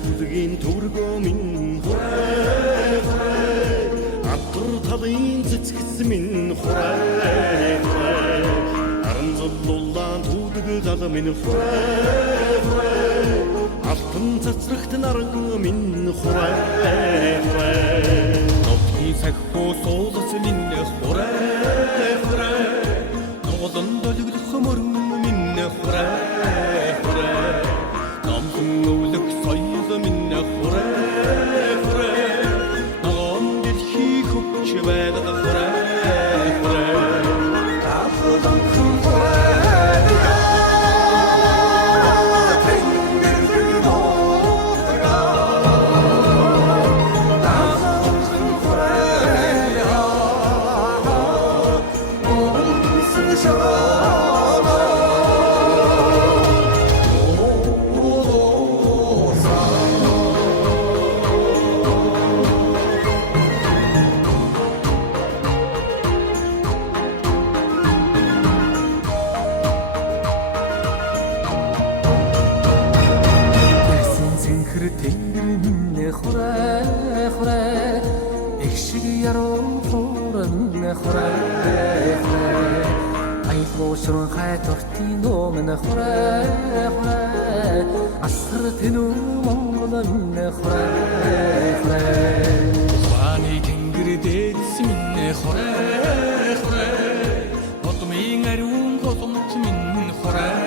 хүлгийн төргөө минь хурай атар талын цэцгэс минь хурай аран зуллуулан түүдэг гал минь хурай алтан цацрагт наран минь хурай нотгийн сахиу суулас минь хурай нолон долгох мөрөн минь хурай Өвлөг соёл минь хурай ногоон дэлхий хөвч байдаг хурай таахлан хурай тэнгэр нотга таахлан хурай омсын Тэнгэр минь хурай экшиг яруу хуран хурай айлгуу шуран хай тортын номын хурай асар тэнүү монгол минь хурай бааны тэнгэр дээдс минь хурай одмын ариун голомт минь хурай